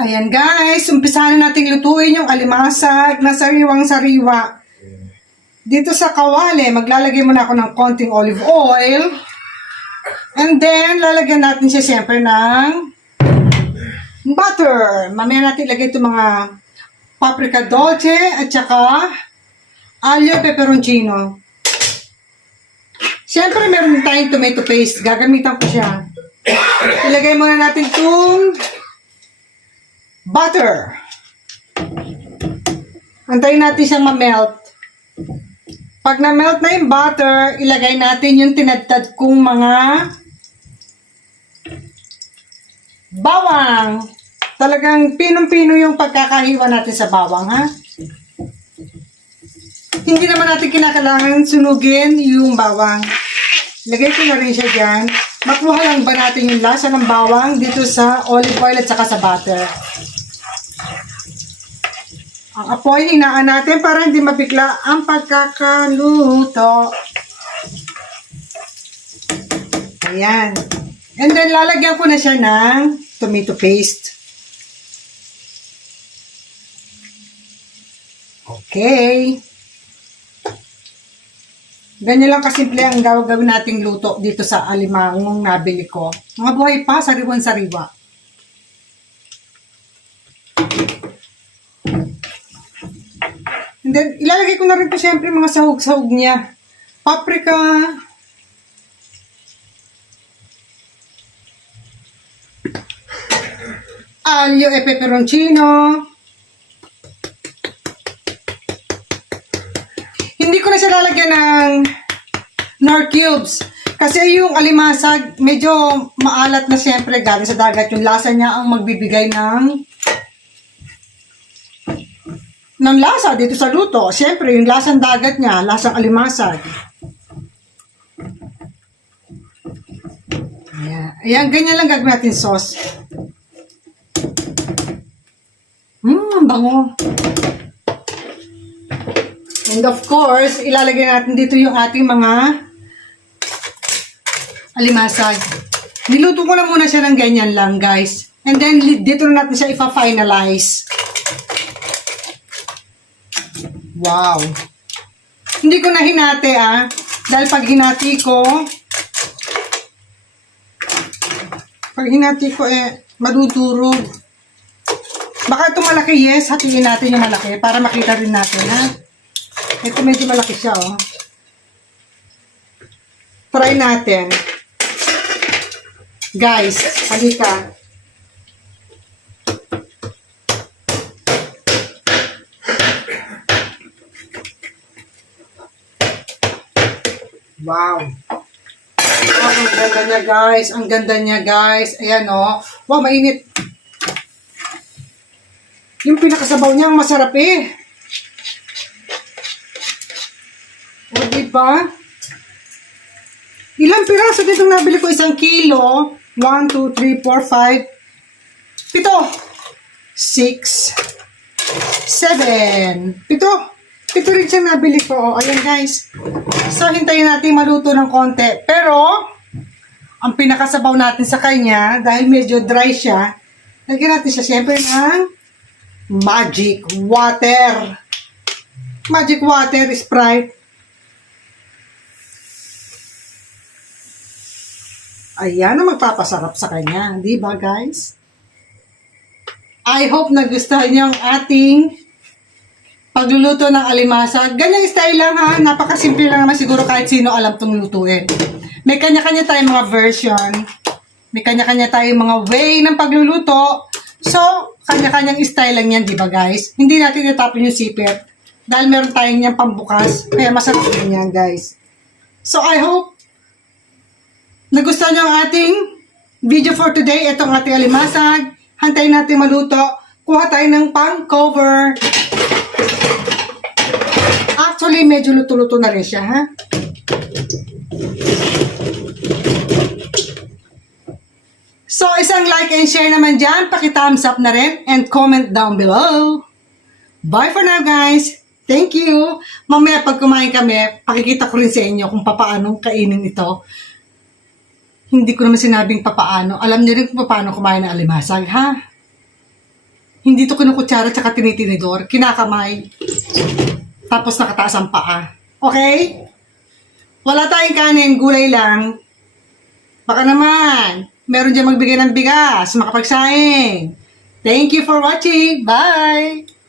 Ayan guys, umpisahan na natin lutuin yung alimasag na sariwang-sariwa. Dito sa kawali, maglalagay muna ako ng konting olive oil. And then, lalagyan natin siya siyempre ng butter. Mamaya natin ilagay itong mga paprika dolce at saka aglio peperoncino. Siyempre, meron tayong tomato paste. Gagamitan ko siya. Ilagay muna natin itong butter. Antayin natin siyang ma-melt. Pag na-melt na yung butter, ilagay natin yung tinadtad kong mga bawang. Talagang pinong-pino yung pagkakahiwa natin sa bawang, ha? Hindi naman natin kinakailangan sunugin yung bawang. Lagay ko na rin siya dyan. Makuha lang ba natin yung lasa ng bawang dito sa olive oil at saka sa butter. Ang apoy, hinaan natin para hindi mabigla ang pagkakaluto. Ayan. And then, lalagyan ko na siya ng tomato paste. Okay. Ganyan lang kasimple ang gagawin nating luto dito sa alimangong nabili ko. Mga buhay pa, sariwan-sariwa. And then, ilalagay ko na rin po siyempre mga sahog-sahog niya. Paprika. Aglio e peperoncino. Hindi ko na siya lalagyan ng nor cubes. Kasi yung alimasag, medyo maalat na siyempre galing sa dagat. Yung lasa niya ang magbibigay ng lasa dito sa luto. Siyempre, yung lasang dagat niya, lasang alimasag. Ayan, ganyan lang gagawin natin sauce. Ang bango. And of course, ilalagay natin dito yung ating mga alimasag. Niluto ko na muna siya ng ganyan lang, guys. And then, dito na natin siya ipa-finalize. Wow. Hindi ko na hinati, dahil pag hinati ko, madudurog. Baka ito malaki, yes. Hatiin natin yung malaki para makita rin natin, ha. Ito medyo malaki siya, oh. Try natin. Guys, halika. Wow. Ang ganda niya, guys. Ang ganda niya, guys. Ayan, oh. Wow, mainit. Yung pinakasabaw niya, ang masarap, eh. O, diba? Ilang piraso dito nabili ko? 1 kilo. 1, 2, 3, 4, 5. 7. 6. 7. 7 rin siyang nabili ko. O, ayan, guys. So, hintayin natin maluto ng konti. Pero, ang pinakasabaw natin sa kanya, dahil medyo dry siya, lagyan natin siya siyempre ng magic water. Magic water, Sprite. Ayan ang magpapasarap sa kanya. Di ba, guys? I hope nagustuhan niyo ang ating pagluluto ng alimasag. Ganyang style lang, ha. Napakasimple lang naman siguro kahit sino alam itong lutuin. May kanya-kanya tayong mga version. May kanya-kanya tayong mga way ng pagluluto. So, kanya-kanyang style lang yan, di ba, guys? Hindi natin itapon yung sipit. Dahil meron tayong niyang pambukas. Kaya masarap din yan, guys. So, I hope nagustuhan niyo ang ating video for today. Itong ating alimasag. Hantayin natin maluto. Kuha tayo ng pang-cover. Actually, medyo luto-luto na rin siya, ha? So, isang like and share naman dyan. Paki-thumbs up na rin. And comment down below. Bye for now, guys. Thank you. Mamaya pag kumain kami, pakikita ko rin sa inyo kung paano kainin ito. Hindi ko naman sinabing papaano. Alam niyo rin kung paano kumain ng alimasag, ha? Hindi to kinukutsara tsaka tinitinidor. Kinakamay. Tapos nakataas ang paa. Okay? Wala tayong kanin, gulay lang. Baka naman, meron dyan magbigay ng bigas, makapagsaing. Thank you for watching. Bye!